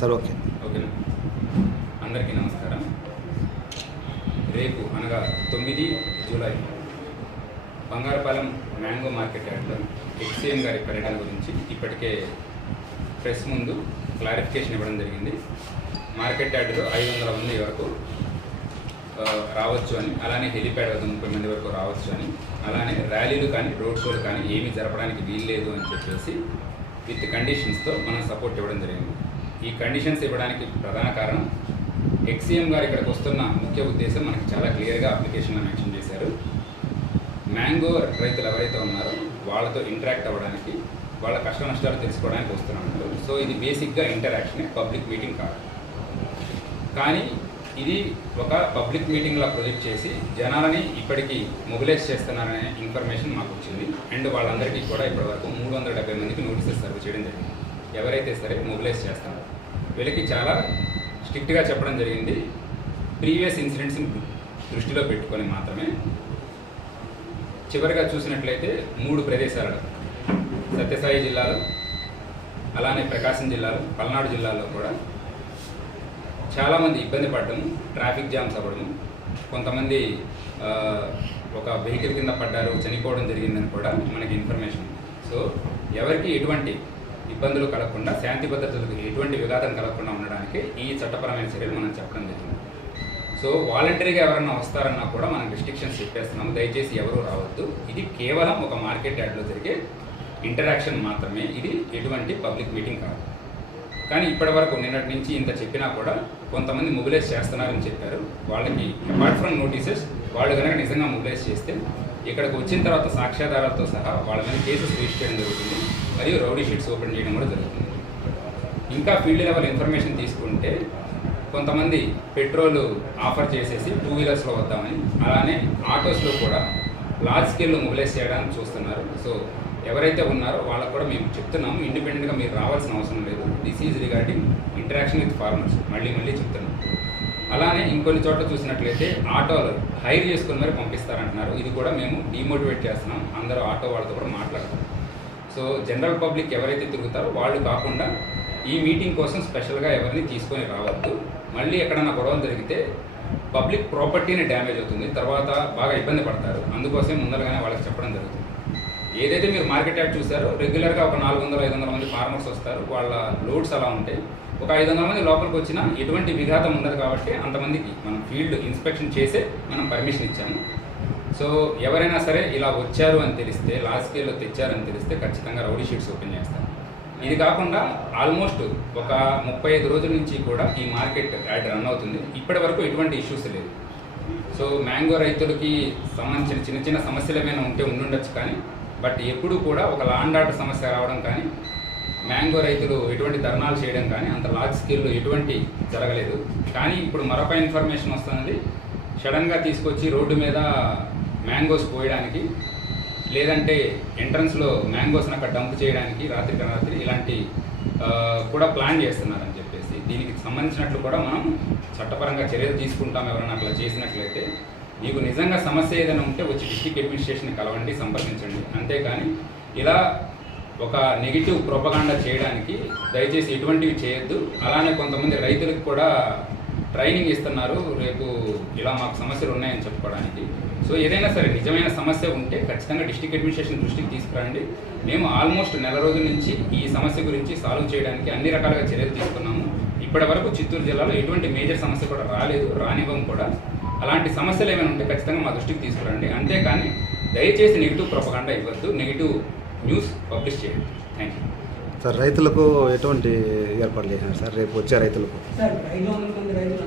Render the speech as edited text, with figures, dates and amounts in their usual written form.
Sir okay. ఓకేనా. అందరికీ నమస్కారం. రేపు అనగా 9 జూలై బంగారపాలెం మ్యాంగో మార్కెట్ యార్డ్లో ఎక్స్ఎం గారి పర్యటన గురించి ఇప్పటికే ప్రెస్ ముందు క్లారిఫికేషన్ ఇవ్వడం జరిగింది. మార్కెట్ యార్డ్లో 500 మంది వరకు రావచ్చు అని, అలానే హెలిప్యాడ్ వద్ద 30 మంది వరకు రావచ్చు అని, అలానే ర్యాలీలు కానీ రోడ్ షోలు కానీ ఏమీ జరపడానికి వీల్లేదు అని చెప్పేసి విత్ కండిషన్స్తో మనం సపోర్ట్ ఇవ్వడం జరిగింది. ఈ కండిషన్స్ ఇవ్వడానికి ప్రధాన కారణం ఎక్స్ఎం గారు ఇక్కడికి వస్తున్న ముఖ్య ఉద్దేశం మనకి చాలా క్లియర్గా అప్లికేషన్లో మెన్షన్ చేశారు. మ్యాంగో రైతులు ఎవరైతే ఉన్నారో వాళ్ళతో ఇంటరాక్ట్ అవ్వడానికి, వాళ్ళ కష్ట నష్టాలు తెలుసుకోవడానికి వస్తున్నారు. సో ఇది బేసిక్గా ఇంటరాక్షన్, పబ్లిక్ మీటింగ్ కాదు. కానీ ఇది ఒక పబ్లిక్ మీటింగ్లా ప్రొజెక్ట్ చేసి జనాలని ఇప్పటికీ మొబిలైజ్ చేస్తున్నారనే ఇన్ఫర్మేషన్ మాకు వచ్చింది. అండ్ వాళ్ళందరికీ కూడా ఇప్పటివరకు 370 మందికి నోటీసెస్ సర్వ్ చేయడం జరిగింది. ఎవరైతే సరే మొబిలైజ్ చేస్తారో వీళ్ళకి చాలా స్ట్రిక్ట్గా చెప్పడం జరిగింది. ప్రీవియస్ ఇన్సిడెంట్స్ని దృష్టిలో పెట్టుకొని మాత్రమే. చివరిగా చూసినట్లయితే 3 ప్రదేశాలలో సత్యసాయి జిల్లాలో, అలానే ప్రకాశం జిల్లాలో, పల్నాడు జిల్లాలో కూడా చాలామంది ఇబ్బంది పడ్డము, ట్రాఫిక్ జామ్స్ అవ్వడము, కొంతమంది ఒక వెహికల్ కింద పడ్డారు, చనిపోవడం జరిగిందని కూడా మనకి ఇన్ఫర్మేషన్. సో ఎవరికి ఎటువంటి ఇబ్బందులు కలగకుండా, శాంతి భద్రతలకు ఎటువంటి విఘాతం కలగకుండా ఉండడానికి ఈ చట్టపరమైన చర్యలు మనం చెప్పడం జరిగింది. సో వాలంటరీగా ఎవరన్నా వస్తారన్నా కూడా మనం రిస్ట్రిక్షన్స్ చెప్పేస్తున్నాము. దయచేసి ఎవరూ రావద్దు. ఇది కేవలం ఒక మార్కెట్ యార్డ్లో జరిగే ఇంటరాక్షన్ మాత్రమే. ఇది ఎటువంటి పబ్లిక్ మీటింగ్ కాదు. కానీ ఇప్పటి వరకు నిన్నటి నుంచి ఇంత చెప్పినా కూడా కొంతమంది మొబిలైజ్ చేస్తున్నారని చెప్పారు. వాళ్ళకి అపార్ట్ ఫ్రమ్ నోటీసెస్ వాళ్ళు కనుక నిజంగా మొబిలైజ్ చేస్తే ఇక్కడికి వచ్చిన తర్వాత సాక్ష్యాధారాలతో సహా వాళ్ళ మీద కేసెస్ రిజిస్టర్ చేయడం జరుగుతుంది, మరియు రౌడీ షీట్స్ ఓపెన్ చేయడం కూడా జరుగుతుంది. ఇంకా ఫీల్డ్ లెవెల్ ఇన్ఫర్మేషన్ తీసుకుంటే కొంతమంది పెట్రోల్ ఆఫర్ చేసేసి 2 వీలర్స్లో వద్దామని, అలానే ఆటోస్లో కూడా లార్జ్ స్కేల్లో మొబిలైజ్ చేయడానికి చూస్తున్నారు. సో ఎవరైతే ఉన్నారో వాళ్ళకు కూడా మేము చెప్తున్నాము, ఇండిపెండెంట్గా మీరు రావాల్సిన అవసరం లేదు. This is regarding interaction with farmers. మళ్ళీ చెప్తున్నాం. అలానే ఇంకొన్ని చోట్ల చూసినట్లయితే ఆటోలు హైర్ చేసుకుని మరి పంపిస్తారంటున్నారు. ఇది కూడా మేము డిమోటివేట్ చేస్తున్నాం. అందరూ ఆటో వాళ్ళతో కూడా మాట్లాడతాం. సో జనరల్ పబ్లిక్ ఎవరైతే తిరుగుతారో వాళ్ళు కాకుండా ఈ మీటింగ్ కోసం స్పెషల్గా ఎవరిని తీసుకొని రావద్దు. మళ్ళీ ఎక్కడన్నా గొడవలు జరిగితే పబ్లిక్ ప్రాపర్టీని డ్యామేజ్ అవుతుంది, తర్వాత బాగా ఇబ్బంది పడతారు. అందుకోసం ముందరగానే వాళ్ళకి చెప్పడం జరుగుతుంది. ఏదైతే మీరు మార్కెట్ యార్డ్ చూసారో రెగ్యులర్గా ఒక 400-500 మంది ఫార్మర్స్ వస్తారు. వాళ్ళ లోడ్స్ అలా ఉంటాయి. ఒక 500 మంది లోపలికి వచ్చినా ఎటువంటి విఘాతం ఉండదు. కాబట్టి అంతమందికి మనం ఫీల్డ్ ఇన్స్పెక్షన్ చేసే మనం పర్మిషన్ ఇచ్చాము. సో ఎవరైనా సరే ఇలా వచ్చారు అని తెలిస్తే, లార్జ్ స్కేల్లో తెచ్చారని తెలిస్తే ఖచ్చితంగా రౌడీ షీట్స్ ఓపెన్ చేస్తాం. ఇది కాకుండా ఆల్మోస్ట్ ఒక 35 రోజుల నుంచి కూడా ఈ మార్కెట్ యార్డ్ రన్ అవుతుంది. ఇప్పటి వరకు ఎటువంటి ఇష్యూస్ లేదు. సో మ్యాంగో రైతులకి సంబంధించిన చిన్న సమస్యలు ఏమైనా ఉంటే ఉండుండొచ్చు, కానీ బట్ ఎప్పుడు కూడా ఒక లా అండ్ ఆర్డర్ సమస్య రావడం కానీ, మ్యాంగో రైతులు ఎటువంటి ధర్నాలు చేయడం కానీ అంత లార్జ్ స్కేల్లో ఎటువంటి జరగలేదు. కానీ ఇప్పుడు మరొక ఇన్ఫర్మేషన్ వస్తుంది. సడన్గా తీసుకొచ్చి రోడ్డు మీద మ్యాంగోస్ పోయడానికి, లేదంటే ఎంట్రన్స్లో మ్యాంగోస్ని అక్కడ డంప్ చేయడానికి రాత్రి ఇలాంటి కూడా ప్లాన్ చేస్తున్నారని చెప్పేసి, దీనికి సంబంధించినట్లు కూడా మనం చట్టపరంగా చర్యలు తీసుకుంటాం. ఎవరైనా అట్లా చేసినట్లయితే మీకు నిజంగా సమస్య ఏదైనా ఉంటే వచ్చి డిస్ట్రిక్ట్ అడ్మినిస్ట్రేషన్ని కలవండి, సంప్రదించండి. అంతేకాని ఇలా ఒక నెగిటివ్ ప్రొపగాండా చేయడానికి దయచేసి ఎటువంటివి చేయొద్దు. అలానే కొంతమంది రైతులకు కూడా ట్రైనింగ్ ఇస్తున్నారు, రేపు ఇలా మాకు సమస్యలు ఉన్నాయని చెప్పుకోవడానికి. సో ఏదైనా సరే నిజమైన సమస్య ఉంటే ఖచ్చితంగా డిస్ట్రిక్ట్ అడ్మినిస్ట్రేషన్ దృష్టికి తీసుకురండి. మేము ఆల్మోస్ట్ నెల రోజుల నుంచి ఈ సమస్య గురించి సాల్వ్ చేయడానికి అన్ని రకాలుగా చర్యలు తీసుకున్నాము. ఇప్పటి వరకు చిత్తూరు జిల్లాలో ఎటువంటి మేజర్ సమస్య కూడా రాలేదు, రానివ్వం కూడా. అలాంటి సమస్యలు ఏమైనా ఉంటే ఖచ్చితంగా మా దృష్టికి తీసుకురండి. అంతేకాని దయచేసి నెగిటివ్ ప్రొపగాండా ఇవ్వద్దు, నెగిటివ్ న్యూస్ పబ్లిష్ చేయండి. Thank you sir. రైతులకు ఎటువంటి ఏర్పాట్లు చేసినారు సార్ రేపు వచ్చే రైతులకు?